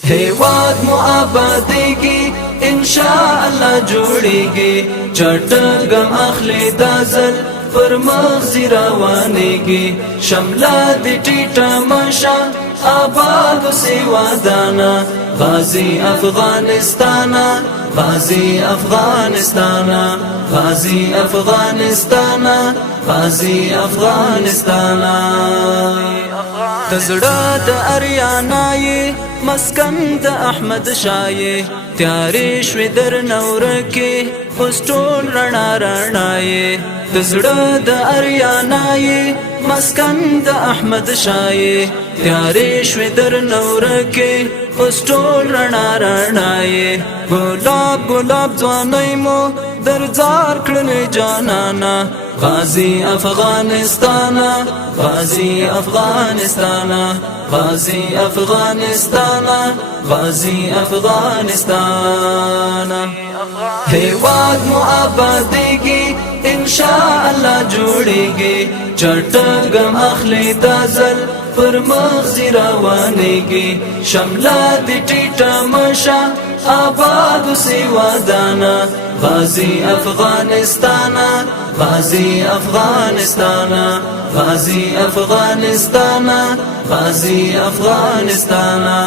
هیواد مو آبادیږي ان شاء الله جوړیږي چټګم اخلي دازل پر مغزی روانیږي شمله د ټیټه مشه آباد سی ودانا غازی افغانستانا غازی افغانستانا غازی افغانستانا غازی افغانستانا تزړه د اریانای مسکن د احمد شای تیارې شوې در نور کې پستول رڼا رڼای تزړه د اریانای مسکن د احمد شای تیارې شوې در نور کې پستول رڼا رڼای ګلاب ګلاب ځوانای مو درځار کړل جانانا غازی افغانستانا غازی افغانستانا غازی افغانستانا غازی افغانستانا هیواد مو آبادیږي ان شاء الله جوړیږي چټګم اخلي دازل پر مغزی روانیږي شمله د ټیټه مشه آباد سی ودانا غازی افغانستانا غازی افغانستانا غازی افغانستانا غازی افغانستانا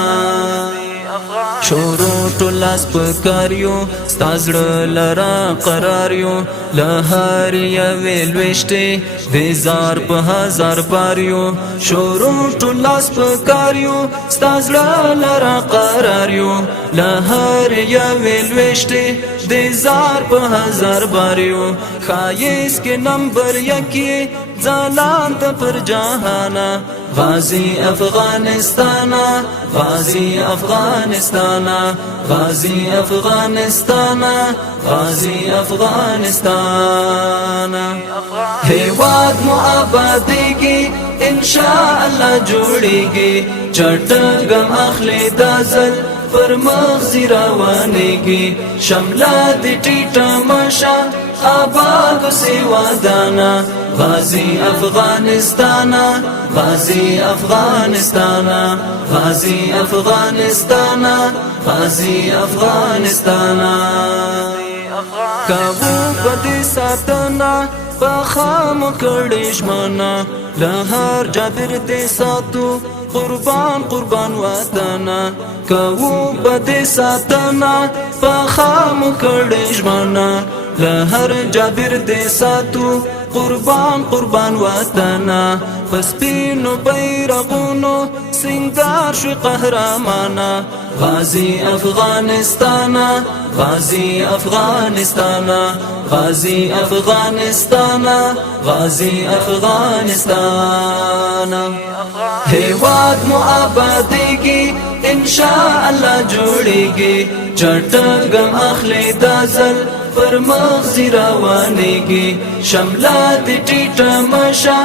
شورو ټولاس پکاریو ستازړه لرا قراریو لهر یوې لويشته د زار په هزار باریو شورو ټولاس پکاریو ستازړه لرا قراریو لهر یوې لويشته د زار په هزار باریو خایس کې نمبر 1 ځلان ته پر جهانا غازی افغانستانا غازی افغانستانا غازی افغانستانا غازی افغانستانا هیواد مو آبادیږي ان شاء الله جوړیږي چټګم اخلي دازل پر مغزی روانیږي شمله د ټیټه مشه آباد سی ودانا غازی افغانستانا غازی افغانستانا غازی افغانستانا غازی افغانستانا کابو پدې ساتنا پخام کړي ژمنه لهر جابر دې ساتو قربان قربان وطنا کابو پدې ساتنا پخام کړي ژمنه لهر جابر دې ساتو قربان قربان وطنا پسپینو بیرغونو سنگار شو قهرمانا غازی افغانستانا غازی افغانستانا غازی افغانستانا غازی افغانستانا هیواد مو آبادیږي ان شاء الله جوړیږي چټګم اخلي دازل پر مغزی روانیږي شمله د ټیټه مشه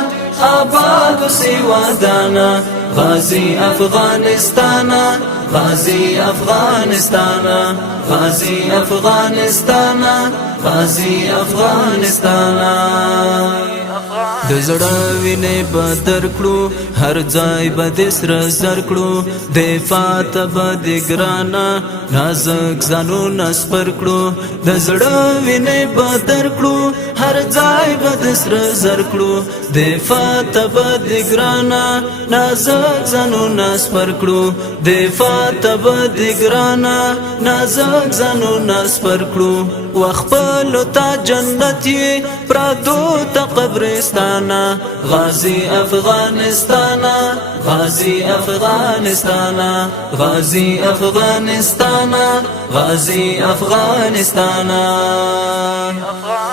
آباد سی ودانا غازی افغانستانا غازی افغانستانا غازی افغانستانا غازی افغانستانا د زړه وینې بدر کړو هر ځای به د سر زر کړو دفاع ته به د ګرانا نازک ځانو نسپر کړو د زړه وینې بدر کړو هر ځای به د سر زر کړو دفاع ته به د ګرانا نازک ځانو نسپر کړو دفاع ته به د ګرانا نازک ځانو نسپر کړو وخپل تا جنت پرادو ته قبرستانا غازی افغانستانا غازی افغانستانا غازی افغانستانا غازی افغانستانا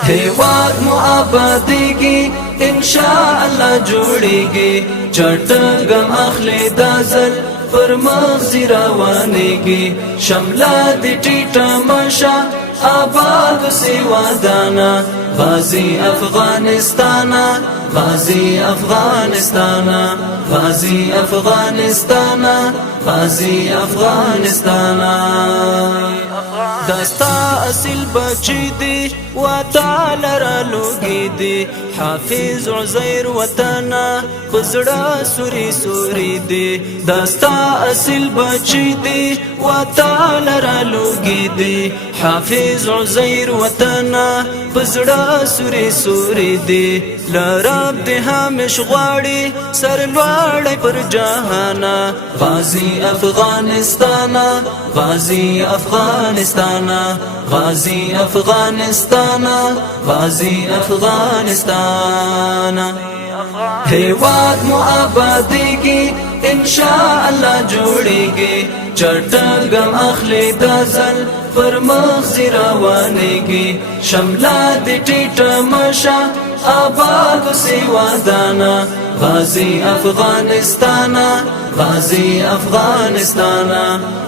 هیواد مو آبادیږي ان شاء الله جوړیږي چټګم اخلي دازل پر مغزی روانیږي شمله د ټیټه مشه آباد سی ودانا غازی افغانستانا غازی افغانستانا غازی افغانستانا غازی افغانستانا دستا اصل بچی دی وطن را لوگی دی حافظ عزیر وطنا بزڑا سوری سوری دی دستا اصل بچی دی وطن را لوگی دی حافظ عزیر وطنا بزڑا سوری سوری دی لرب دی همیش غواړي سر لوړی پر جهانا غازی افغانستانا غازی افغانستانا غازی افغانستانا غازی افغانستانا هیواد مو آبادیږي انشاء الله جوړیږي چټګم اخلي دزل پر مخزي روانيږي شملا دي ټیټه مشا آباد سی ودانا غازی افغانستانا غازی افغانستانا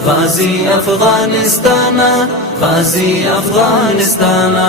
غازی افغانستانا غازی افغانستانا